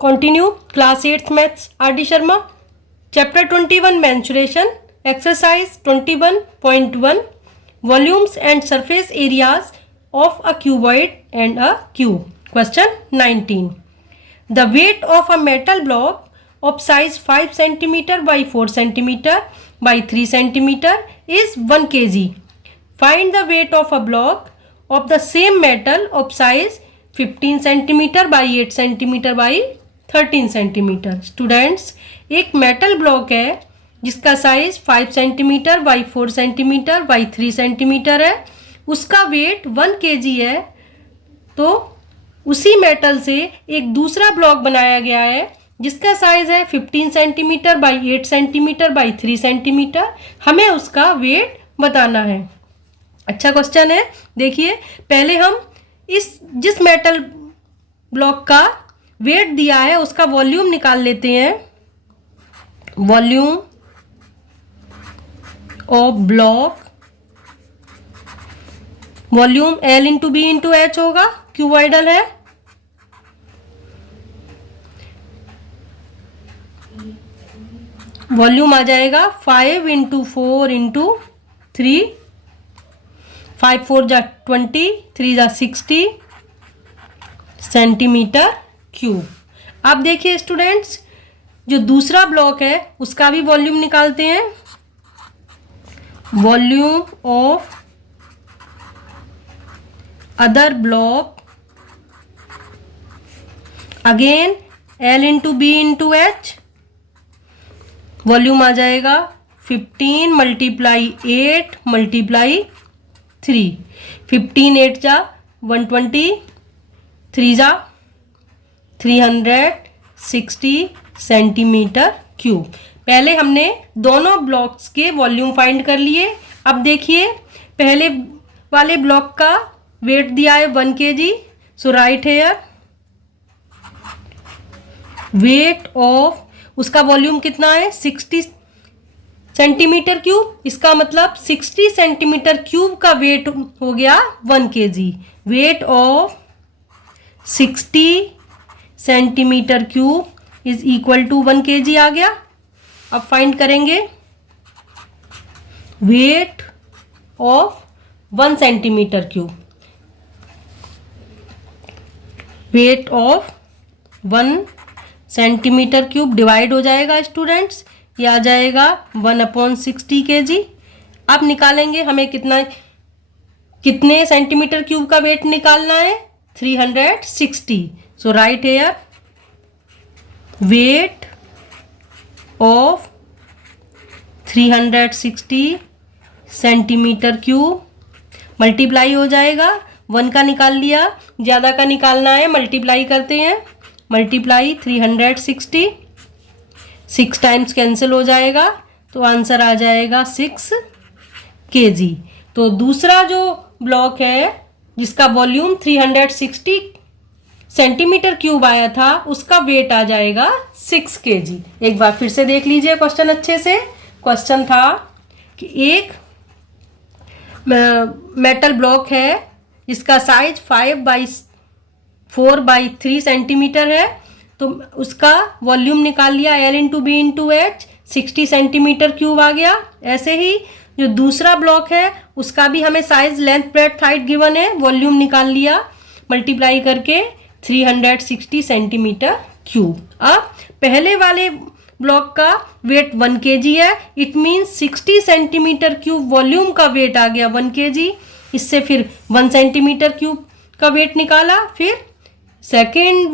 Continue class 8th maths R.D. Sharma. Chapter 21 Mensuration. Exercise 21.1 Volumes and surface areas of a cuboid and a cube. Question 19. The weight of a metal block of size 5 cm by 4 cm by 3 cm is 1 kg. Find the weight of a block of the same metal of size 15 cm by 8 cm by 13 centimetre. Students, एक metal block है जिसका size 5 centimetre by 4 centimetre by 3 centimetre है. उसका wait 1 kg है. तो उसी metal से एक दूसरा ब्लॉक बनाया गया है जिसका साइज है 15 centimetre by 8 centimetre by 3 centimetre. हमें उसका वेट बताना है. अच्छा क्वेश्चन है. देखिए, पहले हम जिस मेटल ब्लॉक का वेट दिया है उसका वॉल्यूम निकाल लेते हैं. Volume of block, volume L into B into H होगा, क्यूबॉइडल है. वॉल्यूम आ जाएगा 5 इंटू 4 इंटू 3. 5 4 जा 20, 3 जा 60 सेंटीमीटर क्यूब. अब देखिए स्टूडेंट्स, जो दूसरा ब्लॉक है उसका भी वॉल्यूम निकालते हैं. Volume of other block, again L into B into H. Volume आ जाएगा 15 मल्टीप्लाई 8 मल्टीप्लाई 3. 15 8 जा 120, 3 जा 360 सेंटीमीटर क्यूब. पहले हमने दोनों ब्लॉक्स के वॉल्यूम फाइंड कर लिए. अब देखिए, पहले वाले ब्लॉक का वेट दिया है 1 kg. So right here weight of, उसका वॉल्यूम कितना है 60 सेंटीमीटर क्यूब. इसका मतलब 60 सेंटीमीटर क्यूब का वेट हो गया 1 kg. Weight of 60 centimetre cube is equal to 1 kg आ गया. अब फाइंड करेंगे weight of 1 centimetre cube. Weight of 1 centimetre cube divide हो जाएगा स्टूडेंट्स. ये आ जाएगा 1/60 kg. अब निकालेंगे हमें कितने सेंटीमीटर क्यूब का वेट निकालना है, 360. So right here weight of 360 centimetre cube multiply हो जाएगा. 1 का निकाल लिया, ज़्यादा का निकालना है, मल्टीप्लाई करते हैं. मल्टीप्लाई 360, 6 टाइम्स कैंसिल हो जाएगा तो आंसर आ जाएगा 6 kg. तो दूसरा जो ब्लॉक है जिसका वॉल्यूम 360 सेंटीमीटर क्यूब आया था उसका वेट आ जाएगा 6 kg. एक बार फिर से देख लीजिए क्वेश्चन अच्छे से. क्वेश्चन था कि एक मेटल ब्लॉक है जिसका साइज 5 बाई 4 बाई 3 सेंटीमीटर है. तो उसका वॉल्यूम निकाल लिया L into B into H, 60 centimetre cube आ गया. ऐसे ही जो दूसरा ब्लॉक है उसका भी हमें size, length, breadth, height given है. वॉल्यूम निकाल लिया मल्टीप्लाई करके 360 सेंटीमीटर क्यूब. अब पहले वाले ब्लॉक का वेट 1 kg है. It means 60 centimetre cube volume का वेट आ गया 1 kg. इससे फिर 1 सेंटीमीटर क्यूब का वेट निकाला. फिर सेकेंड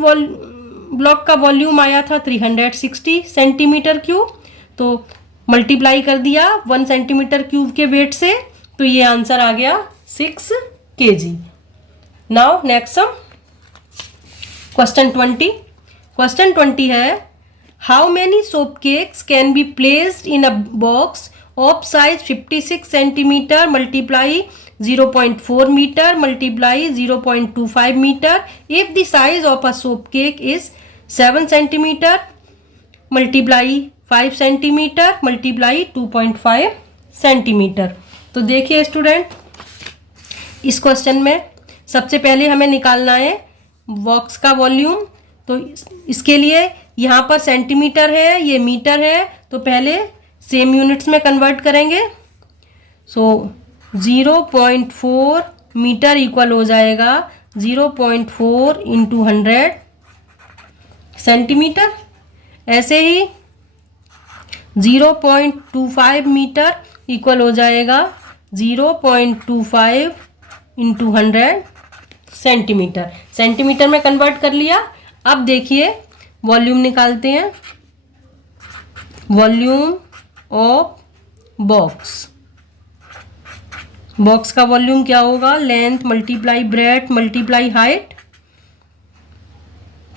ब्लॉक का वॉल्यूम आया था 360 सेंटीमीटर क्यूब. तो मल्टीप्लाई कर दिया 1 सेंटीमीटर क्यूब के वेट से, तो ये आंसर आ गया 6 kg. Now next sum, question 20. Question 20 है, how many soap cakes can be placed in a box of size 56 centimetre multiply 0.4 metre multiply 0.25 metre if the size of a soap cake is 7 centimetre multiply 5 centimetre multiply 2.5 centimetre. तो देखिए student, इस question में सबसे पहले हमें निकालना है box का वॉल्यूम. तो इसके लिए यहाँ पर सेंटीमीटर है, ये मीटर है, तो पहले सेम यूनिट्स में कन्वर्ट करेंगे। सो 0.4 मीटर इक्वल हो जाएगा 0.4 इंटू 100 सेंटीमीटर। ऐसे ही 0.25 मीटर इक्वल हो जाएगा 0.25 इंटू 100 सेंटीमीटर। सेंटीमीटर में कन्वर्ट कर लिया। अब देखिए वॉल्यूम निकालते हैं। वॉल्यूम ऑफ बॉक्स, बॉक्स का वॉल्यूम क्या होगा? Length multiply breadth multiply height.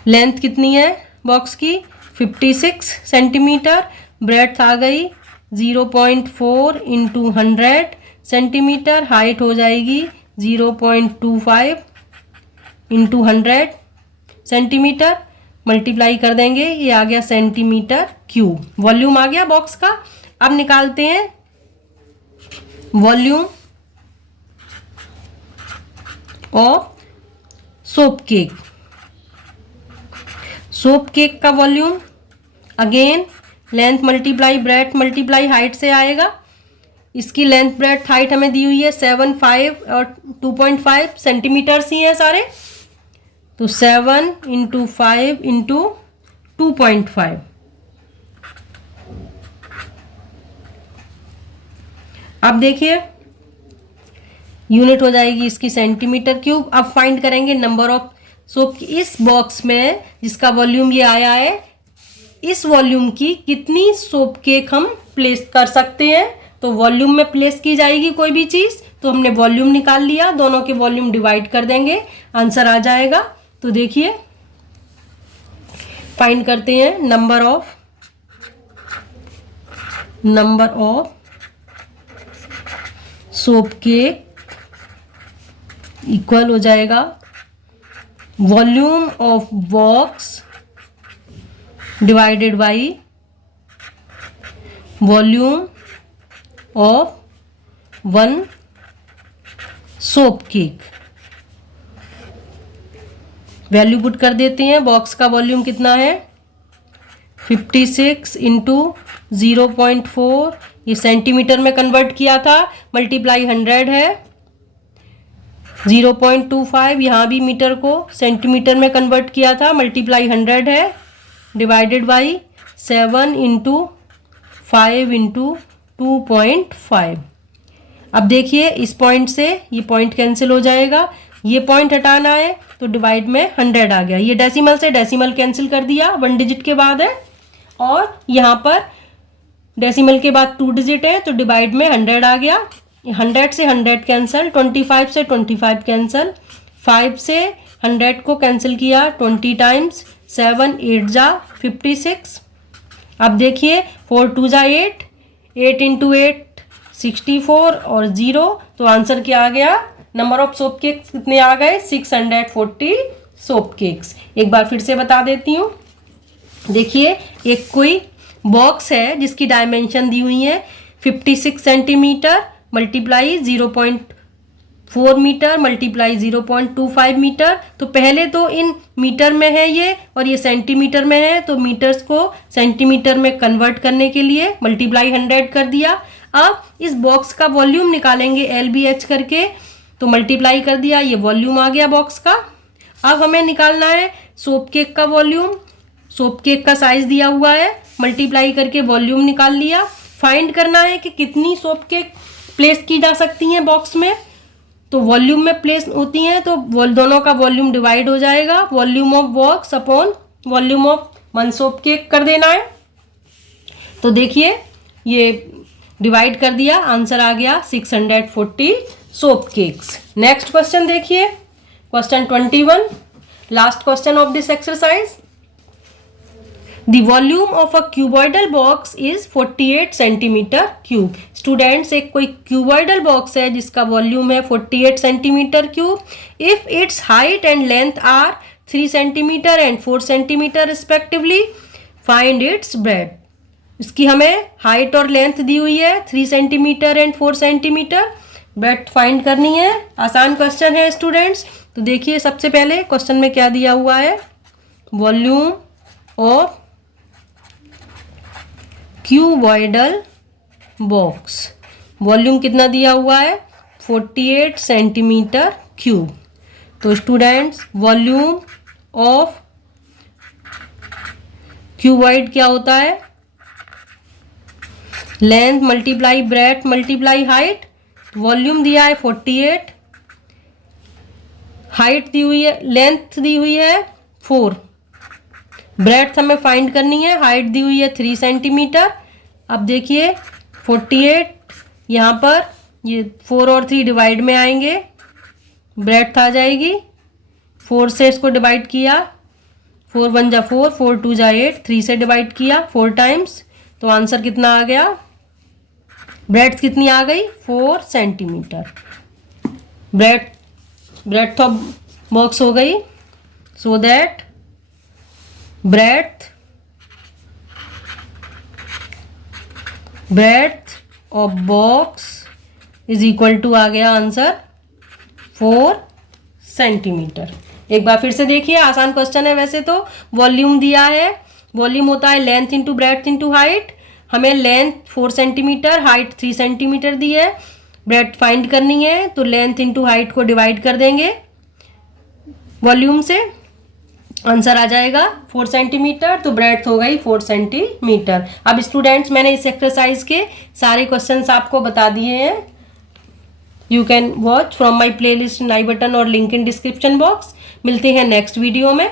Length कितनी है बॉक्स की? 56 सेंटीमीटर। ब्रेड्थ आ गई 0.4 इंटू 100 सेंटीमीटर। हाइट हो जाएगी 0.25 इंटू 100 सेंटीमीटर। मल्टीप्लाई कर देंगे, ये आ गया सेंटीमीटर क्यूब। वॉल्यूम आ गया बॉक्स का। अब निकालते हैं volume of soap cake. Soap cake का volume again length multiply breadth multiply height से आएगा। इसकी लेंथ ब्रेड्थ हाइट हमें दी हुई है 7, 5 और 2.5 सेंटीमीटर्स ही हैं सारे। तो 7 इंटू 5 इंटू 2.5। अब देखिए यूनिट हो जाएगी इसकी सेंटीमीटर क्यूब। अब फाइंड करेंगे नंबर ऑफ सोप। इस बॉक्स में जिसका वॉल्यूम ये आया है, इस वॉल्यूम की कितनी सोप केक हम प्लेस कर सकते हैं। तो वॉल्यूम में प्लेस की जाएगी कोई भी चीज़, तो हमने वॉल्यूम निकाल लिया। दोनों के वॉल्यूम डिवाइड कर देंगे, आंसर आ जाएगा। तो देखिए फाइंड करते हैं number of soap cake equal हो जाएगा volume of box divided by volume of 1 soap cake. Value put कर देते हैं। बॉक्स का वॉल्यूम कितना है? 56 इंटू 0.4, ये सेंटीमीटर में कन्वर्ट किया था, मल्टीप्लाई 100 है। 0.25 यहाँ भी मीटर को सेंटीमीटर में कन्वर्ट किया था, मल्टीप्लाई 100 है, डिवाइडेड बाई 7 इंटू 5 इंटू 2.5। अब देखिए इस पॉइंट से ये पॉइंट कैंसिल हो जाएगा। ये पॉइंट हटाना है तो डिवाइड में 100 आ गया। ये डेसिमल से डेसिमल कैंसिल कर दिया, 1 डिजिट के बाद है। और यहाँ पर डेसिमल के बाद 2 डिजिट है, तो डिवाइड में 100 आ गया। 100 से 100 कैंसिल, 25 से 25 कैंसिल, 5 से 100 को कैंसिल किया 20 टाइम्स, 7 8 जा 56। अब देखिए 4 2 जा 8, 8 इंटू 8 64 और 0। तो आंसर क्या आ गया? नंबर ऑफ सोप केक्स कितने आ गए? 640 सोप केक्स। एक बार फिर से बता देती हूँ। देखिए एक कोई बॉक्स है जिसकी डायमेंशन दी हुई है 56 centimetre multiply 0.4 metre multiply 0.25 metre. तो पहले तो इन मीटर में है ये और ये सेंटीमीटर में है, तो मीटर्स को सेंटीमीटर में कन्वर्ट करने के लिए मल्टीप्लाई 100 कर दिया। अब इस बॉक्स का वॉल्यूम निकालेंगे LBH करके, तो मल्टीप्लाई कर दिया, ये वॉल्यूम आ गया बॉक्स का। अब हमें निकालना है सोप केक का वॉल्यूम। सोप केक का साइज दिया हुआ है, मल्टीप्लाई करके वॉल्यूम निकाल लिया। फाइंड करना है कि कितनी सोप केक प्लेस की जा सकती हैं बॉक्स में। तो वॉल्यूम में प्लेस होती हैं तो दोनों का वॉल्यूम डिवाइड हो जाएगा। Volume of box upon volume of 1 soap cake कर देना है। तो देखिए ये डिवाइड कर दिया, आंसर आ गया 640 सोप केक्स। नेक्स्ट क्वेश्चन देखिए, question 21, last question of this exercise. The volume of a cuboidal box is 48 centimetre cube. Students एक कोई क्यूबॉइडल बॉक्स है जिसका वॉल्यूम है 48 centimetre cube. If its height and length are 3 centimetre and 4 centimetre respectively, find its breadth. इसकी हमें height और length दी हुई है 3 centimetre and 4 centimetre. Breadth find करनी है। आसान क्वेश्चन है स्टूडेंट्स। तो देखिए सबसे पहले क्वेश्चन में क्या दिया हुआ है। Volume of cuboidal box. Volume कितना दिया हुआ है 48 सेंटीमीटर क्यूब। तो स्टूडेंट्स वॉल्यूम ऑफ क्यूबॉइड क्या होता है, length multiply breadth multiply height. Volume दिया है 48, हाइट दी हुई है, लेंथ दी हुई है 4, ब्रेड्थ हमें फाइंड करनी है, हाइट दी हुई है 3 सेंटीमीटर। अब देखिए 48 यहाँ पर ये 4 और 3 डिवाइड में आएंगे, ब्रेड्थ आ जाएगी, 4 से इसको डिवाइड किया, 4 1 जा 4, 4 2 जा 8, 3 से डिवाइड किया 4 टाइम्स, तो आंसर कितना आ गया, ब्रेड्थ कितनी आ गई 4 सेंटीमीटर। ब्रेड्थ ऑफ बॉक्स हो गई, so that breadth of box is equal to आ गया आंसर 4 सेंटीमीटर। एक बार फिर से देखिए, आसान क्वेश्चन है वैसे तो। वॉल्यूम दिया है, वॉल्यूम होता है length into breadth into height. हमें लेंथ 4 सेंटीमीटर, हाइट 3 सेंटीमीटर दी है, ब्रेड्थ फाइंड करनी है, तो लेंथ इंटू हाइट को डिवाइड कर देंगे वॉल्यूम से, आंसर आ जाएगा 4 सेंटीमीटर, तो ब्रेड्थ हो गई 4 सेंटीमीटर। अब स्टूडेंट्स मैंने इस एक्सरसाइज के सारे क्वेश्चंस आपको बता दिए हैं। You can watch from my play list in I button और लिंक इन डिस्क्रिप्शन बॉक्स। मिलते हैं नेक्स्ट वीडियो में।